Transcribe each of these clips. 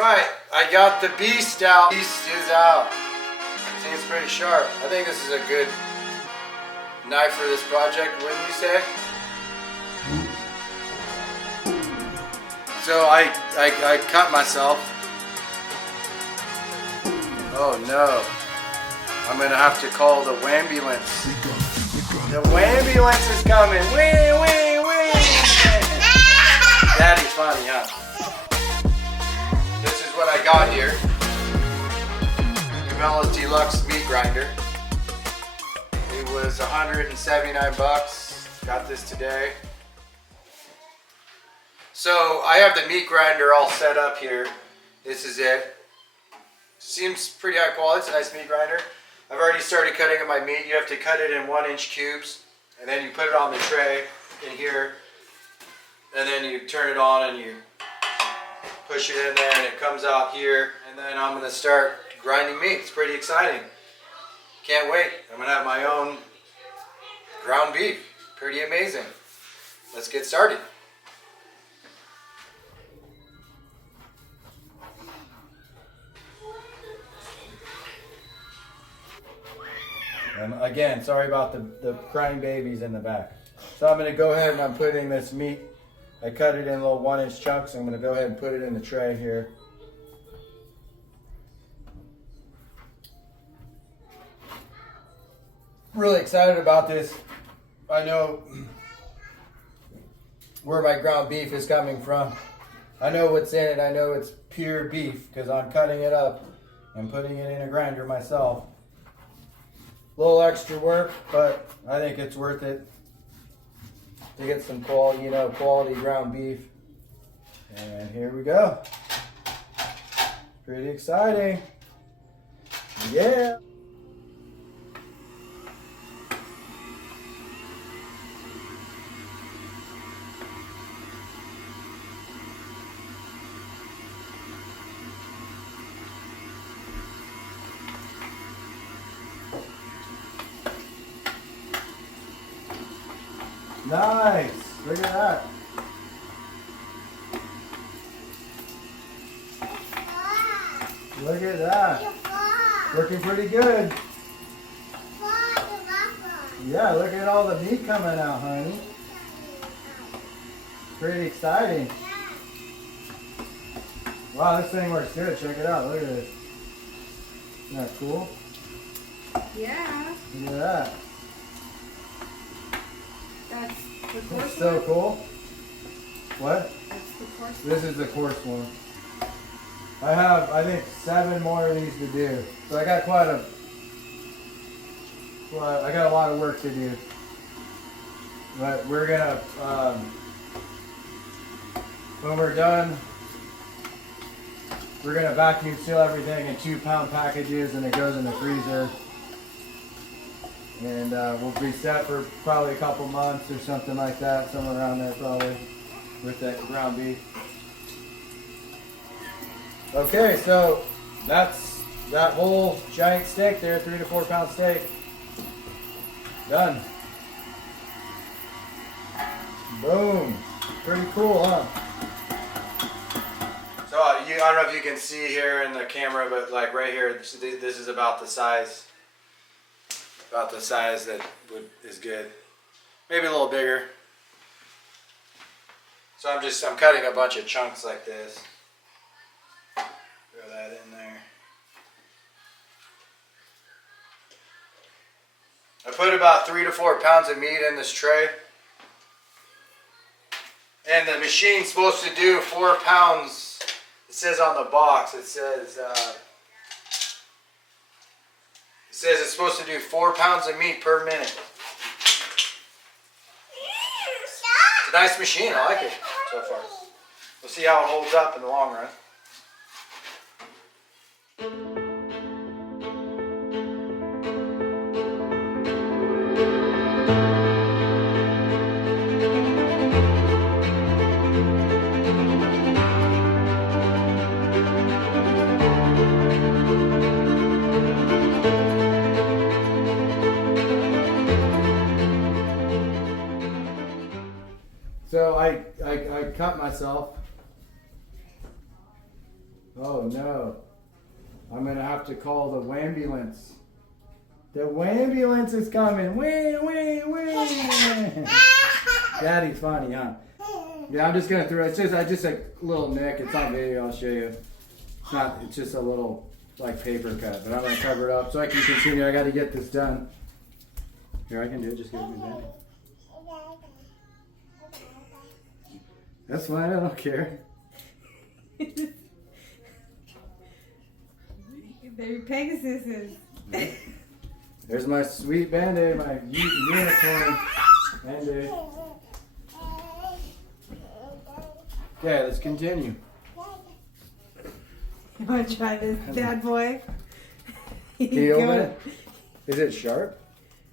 Alright, I got the beast out. Beast is out. See, it's pretty sharp. I think this is a good knife for this project, wouldn't you say? So I cut myself. Oh no. I'm gonna have to call the wambulance. The wambulance is coming. Wee, wee, wee. Daddy's funny, huh? This is what I got here. Cabela's Deluxe meat grinder. It was 179 bucks. Got this today. So I have the meat grinder all set up here. This is it. Seems pretty high quality. It's a nice meat grinder. I've already started cutting up my meat. You have to cut it in 1-inch cubes, and then you put it on the tray in here, and then you turn it on and you push it in there and it comes out here, and then I'm going to start grinding meat. It's pretty exciting. Can't wait. I'm going to have my own ground beef. Pretty amazing. Let's get started. And again, sorry about the crying babies in the back. So I'm going to go ahead and I'm putting this meat. I cut it in little 1-inch chunks. I'm going to go ahead and put it in the tray here. Really excited about this. I know where my ground beef is coming from. I know what's in it. I know it's pure beef because I'm cutting it up and putting it in a grinder myself. A little extra work, but I think it's worth it to get some quality, quality ground beef. And here we go. Pretty exciting. Yeah. Nice. Look at that. Look at that. Looking pretty good. Yeah, look at all the meat coming out, honey. Pretty exciting. Wow, this thing works good. Check it out. Look at this. Isn't that cool? Yeah. Look at that. That's the coarse That's so one? cool. What? That's the coarse one? This is the coarse one. I have, I think, 7 more of these to do. So I got I got a lot of work to do. But we're gonna, when we're done, we're gonna vacuum seal everything in 2-pound packages, and it goes in the freezer. And we'll be set for probably a couple months or something like that, somewhere around there probably, with that ground beef. Okay, so that's that whole giant steak there, 3 to 4 pound steak. Done. Boom. Pretty cool, huh? So I don't know if you can see here in the camera, but like right here, this is about the size. About the size that is good. Maybe a little bigger. So I'm cutting a bunch of chunks like this. Throw that in there. I put about 3 to 4 pounds of meat in this tray. And the machine's supposed to do 4 pounds. It says on the box, it says it's supposed to do 4 pounds of meat per minute. It's a nice machine. I like it so far. We'll see how it holds up in the long run. So I cut myself Oh no. I'm gonna have to call the wambulance. The wambulance is coming. Wee, wee, wee. Daddy's funny, huh? Yeah, I'm just gonna throw it. It's just a little nick. It's on video, I'll show you. It's just a little like paper cut, but I'm gonna cover it up so I can continue. I gotta get this done. Here, I can do it, just give me a minute. That's fine, I don't care. Baby Pegasus is. There's my sweet Band-Aid, my unicorn Band-Aid. Okay, let's continue. You want to try this bad boy? Can you open it? Is it sharp?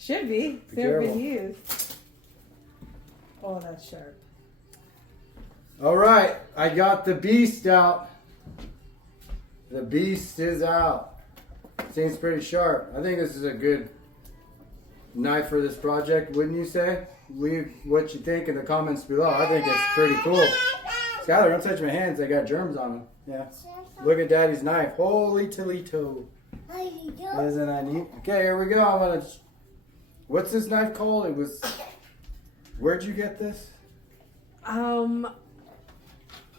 Should be. It's never been used. Oh, that's sharp. All right, I got the beast out. The beast is out. Seems pretty sharp. I think this is a good knife for this project, wouldn't you say? Leave what you think in the comments below. I think it's pretty cool. Skylar, don't touch my hands. They got germs on them. Yeah. Look at Daddy's knife. Holy Toledo. Isn't that neat? Okay, here we go. I'm gonna. What's this knife called? It was. Where'd you get this?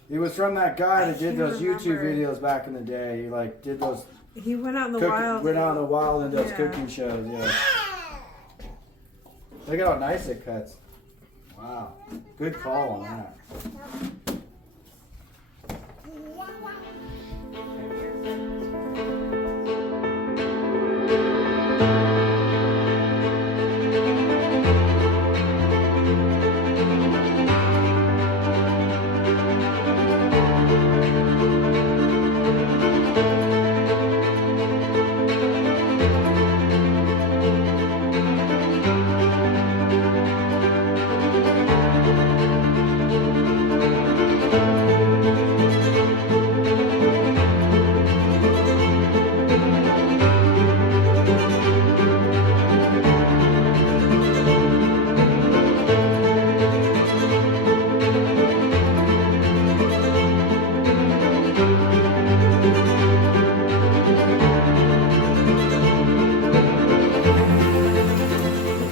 It was from that guy that did those YouTube videos back in the day. He like did those. He went out in the wild. Went out in the wild and does cooking shows. Yeah. Look at how nice it cuts. Wow. Good call on that.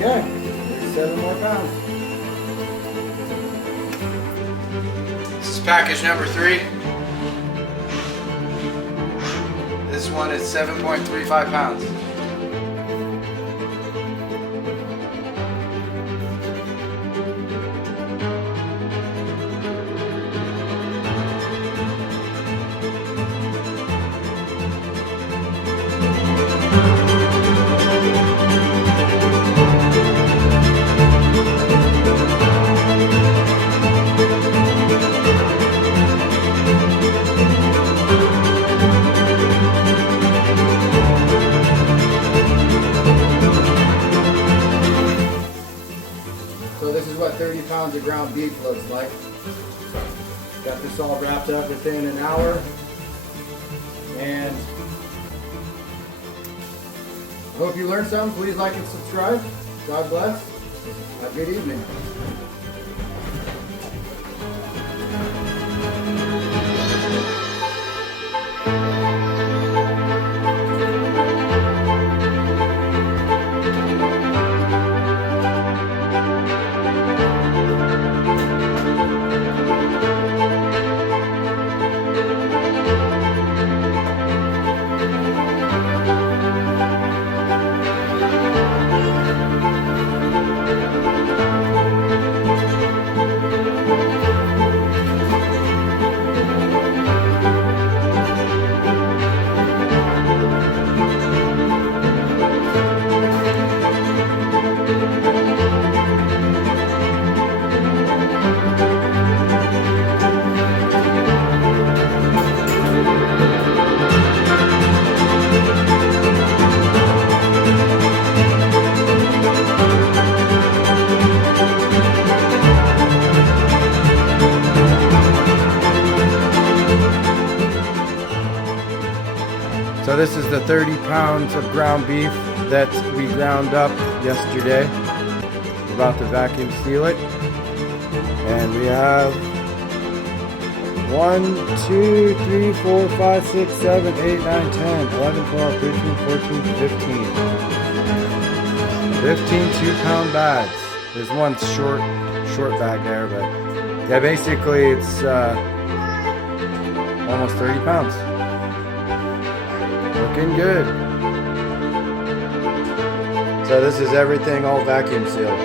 Okay, 7 more pounds. This is package number 3. This one is 7.35 pounds. So this is what 30 pounds of ground beef looks like. Got this all wrapped up within an hour. And I hope you learned something. Please like and subscribe. God bless. Have a good evening. So this is the 30 pounds of ground beef that we ground up yesterday. We're about to vacuum seal it. And we have 1, 2, 3, 4, 5, 6, 7, 8, 9, 10, 11, 12, 13, 14, 15. 15 2-pound bags. There's one short bag there, but yeah, basically it's almost 30 pounds. Looking good. So this is everything all vacuum sealed.